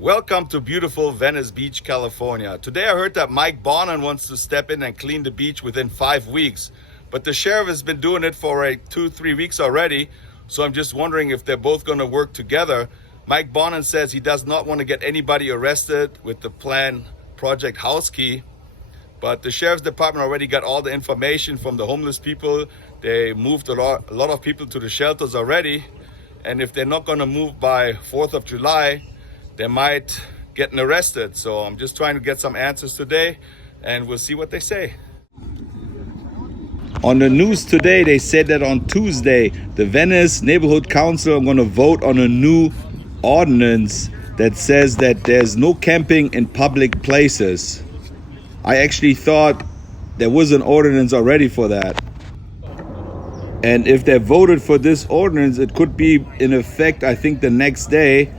Welcome to beautiful Venice Beach, California. Today I heard that Mike Bonin wants to step in and clean the beach within 5 weeks. But the sheriff has been doing it for 2-3 weeks already. So I'm just wondering if they're both going to work together. Mike Bonin says he does not want to get anybody arrested with the planned Project House Key. But the sheriff's department already got all the information from the homeless people. They moved a lot of people to the shelters already. And if they're not going to move by 4th of July, they might get arrested. So I'm just trying to get some answers today, and we'll see what they say. On the news today, they said that on Tuesday, the Venice Neighborhood Council are going to vote on a new ordinance that says that there's no camping in public places. I actually thought there was an ordinance already for that. And if they voted for this ordinance, it could be in effect, I think, the next day.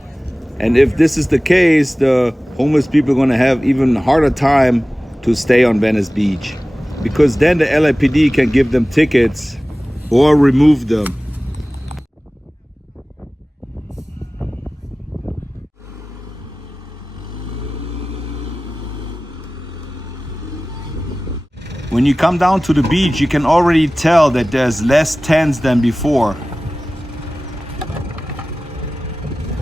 And if this is the case, the homeless people are going to have even harder time to stay on Venice Beach, because then the LAPD can give them tickets or remove them. When you come down to the beach, you can already tell that there's less tents than before.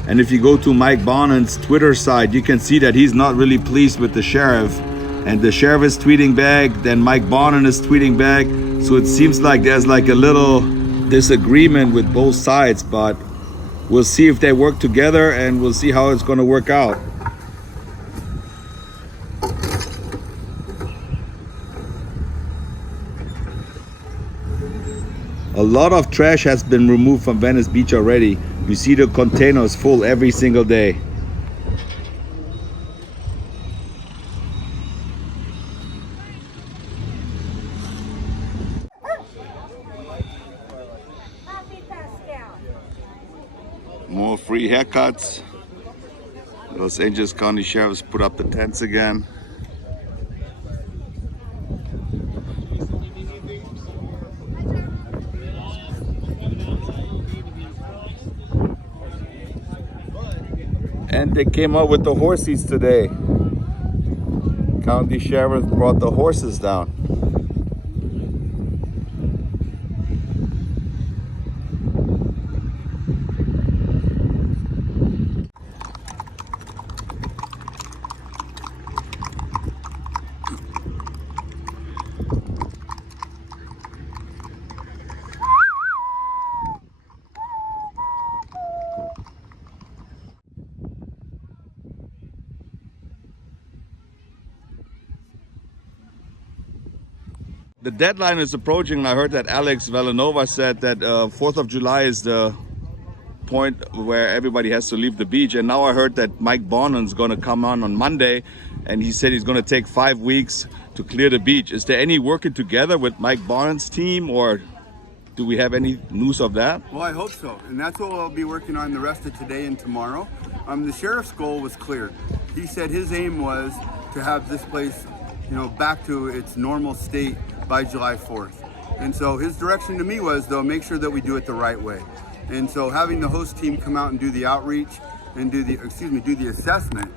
And if you go to Mike Bonin's Twitter side, you can see that he's not really pleased with the sheriff. And the sheriff is tweeting back, then Mike Bonin is tweeting back. So it seems like there's like a little disagreement with both sides, but we'll see if they work together and we'll see how it's going to work out. A lot of trash has been removed from Venice Beach already. You see the containers full every single day. More free haircuts. Los Angeles County Sheriffs put up the tents again. And they came out with the horse seats today. County Sheriff brought the horses down. The deadline is approaching, and I heard that Alex Villanueva said that 4th of July is the point where everybody has to leave the beach. And now I heard that Mike Bonin's going to come on Monday, and he said he's going to take 5 weeks to clear the beach. Is there any working together with Mike Bonin's team, or do we have any news of that? Well, I hope so, and that's what we'll be working on the rest of today and tomorrow. The sheriff's goal was clear. He said his aim was to have this place, back to its normal state by July 4th. And so his direction to me was, though, make sure that we do it the right way. And so having the host team come out and do the outreach and do the assessment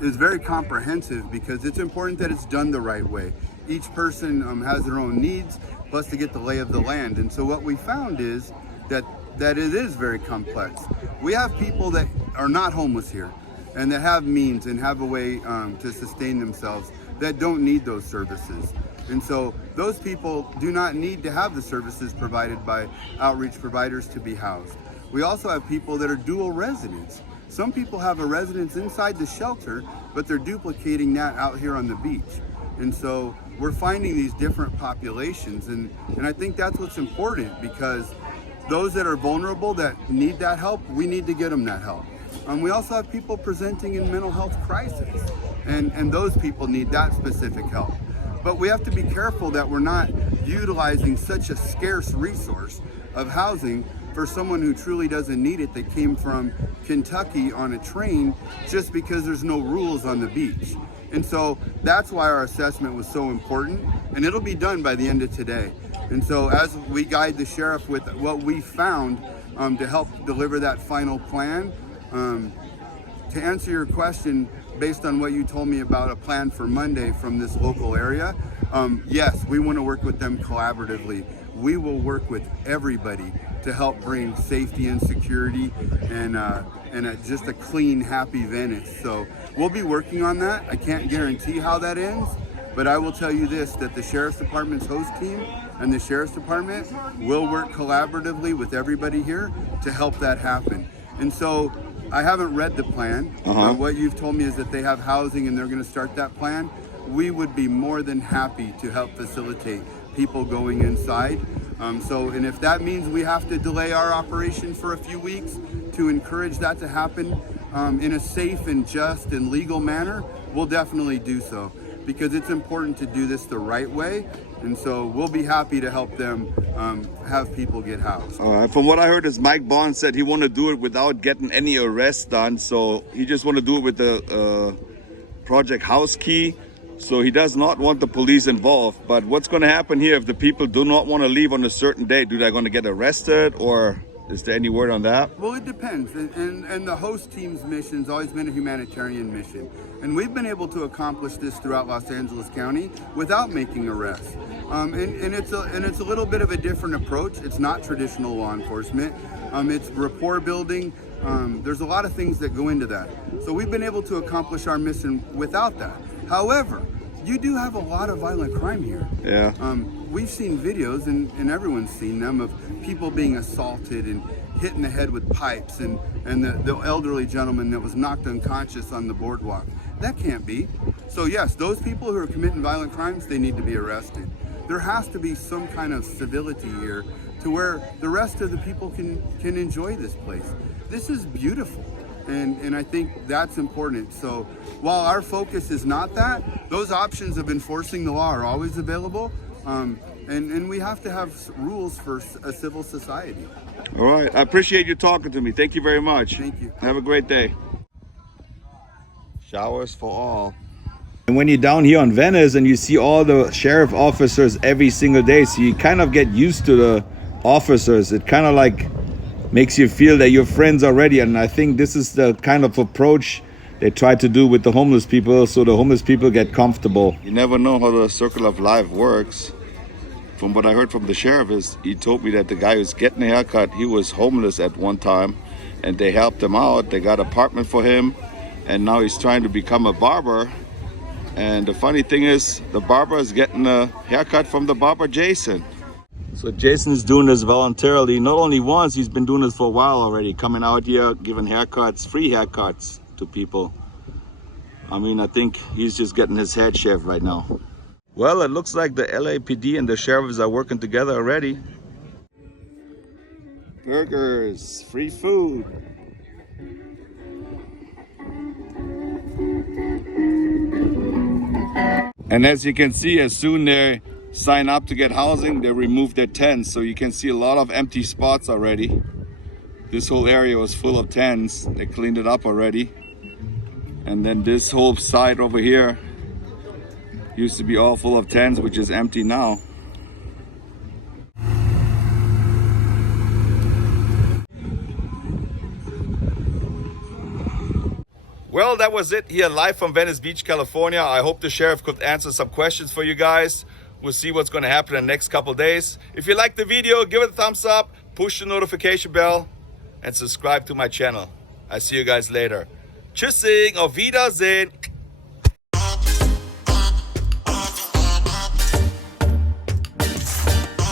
is very comprehensive, because it's important that it's done the right way. Each person has their own needs, plus to get the lay of the land. And so what we found is that it is very complex. We have people that are not homeless here and that have means and have a way to sustain themselves that don't need those services. And so those people do not need to have the services provided by outreach providers to be housed. We also have people that are dual residents. Some people have a residence inside the shelter, but they're duplicating that out here on the beach. And so we're finding these different populations, and I think that's what's important, because those that are vulnerable, that need that help, we need to get them that help. We also have people presenting in mental health crisis, and those people need that specific help. But we have to be careful that we're not utilizing such a scarce resource of housing for someone who truly doesn't need it, that came from Kentucky on a train, just because there's no rules on the beach. And so that's why our assessment was so important, and it'll be done by the end of today. And so as we guide the sheriff with what we found to help deliver that final plan, to answer your question, based on what you told me about a plan for Monday from this local area, yes, we want to work with them collaboratively. We will work with everybody to help bring safety and security and just a clean, happy Venice. So we'll be working on that. I can't guarantee how that ends, but I will tell you this, that the Sheriff's Department's host team and the Sheriff's Department will work collaboratively with everybody here to help that happen. And so I haven't read the plan. What you've told me is that they have housing and they're going to start that plan. We would be more than happy to help facilitate people going inside. And if that means we have to delay our operation for a few weeks to encourage that to happen in a safe and just and legal manner, we'll definitely do so, because it's important to do this the right way. And so we'll be happy to help them have people get housed. All right. From what I heard is Mike Bonin said he want to do it without getting any arrests done. So he just want to do it with the project house key. So he does not want the police involved. But what's going to happen here if the people do not want to leave on a certain day? Do they going to get arrested, or is there any word on that? Well, it depends. And the host team's mission's always been a humanitarian mission. And we've been able to accomplish this throughout Los Angeles County without making arrests. And it's a little bit of a different approach. It's not traditional law enforcement. It's rapport building. There's a lot of things that go into that. So we've been able to accomplish our mission without that. However, you do have a lot of violent crime here. Yeah. We've seen videos, and everyone's seen them, of people being assaulted and hit in the head with pipes, and the elderly gentleman that was knocked unconscious on the boardwalk. That can't be. So yes, those people who are committing violent crimes, they need to be arrested. There has to be some kind of civility here to where the rest of the people can enjoy this place. This is beautiful. And I think that's important. So while our focus is not that, those options of enforcing the law are always available. And we have to have rules for a civil society. All right. I appreciate you talking to me. Thank you very much. Thank you. Have a great day. Showers for all. And when you're down here on Venice and you see all the sheriff officers every single day, so you kind of get used to the officers. It kind of like makes you feel that you're friends already. And I think this is the kind of approach they try to do with the homeless people, so the homeless people get comfortable. You never know how the circle of life works. From what I heard from the sheriff is he told me that the guy who's getting a haircut, he was homeless at one time and they helped him out. They got an apartment for him and now he's trying to become a barber. And the funny thing is the barber is getting a haircut from the barber Jason. So Jason is doing this voluntarily. Not only once, he's been doing this for a while already, coming out here, giving haircuts, free haircuts to people. I mean, I think he's just getting his head shaved right now. Well, it looks like the LAPD and the sheriffs are working together already. Burgers, free food. And as you can see, as soon they sign up to get housing, they remove their tents. So you can see a lot of empty spots already. This whole area was full of tents. They cleaned it up already. And then this whole side over here used to be all full of tents, which is empty now. Well, that was it here live from Venice Beach, California. I hope the sheriff could answer some questions for you guys. We'll see what's going to happen in the next couple days. If you liked the video, give it a thumbs up, push the notification bell, and subscribe to my channel. I'll see you guys later. Tschüssing, auf Wiedersehen.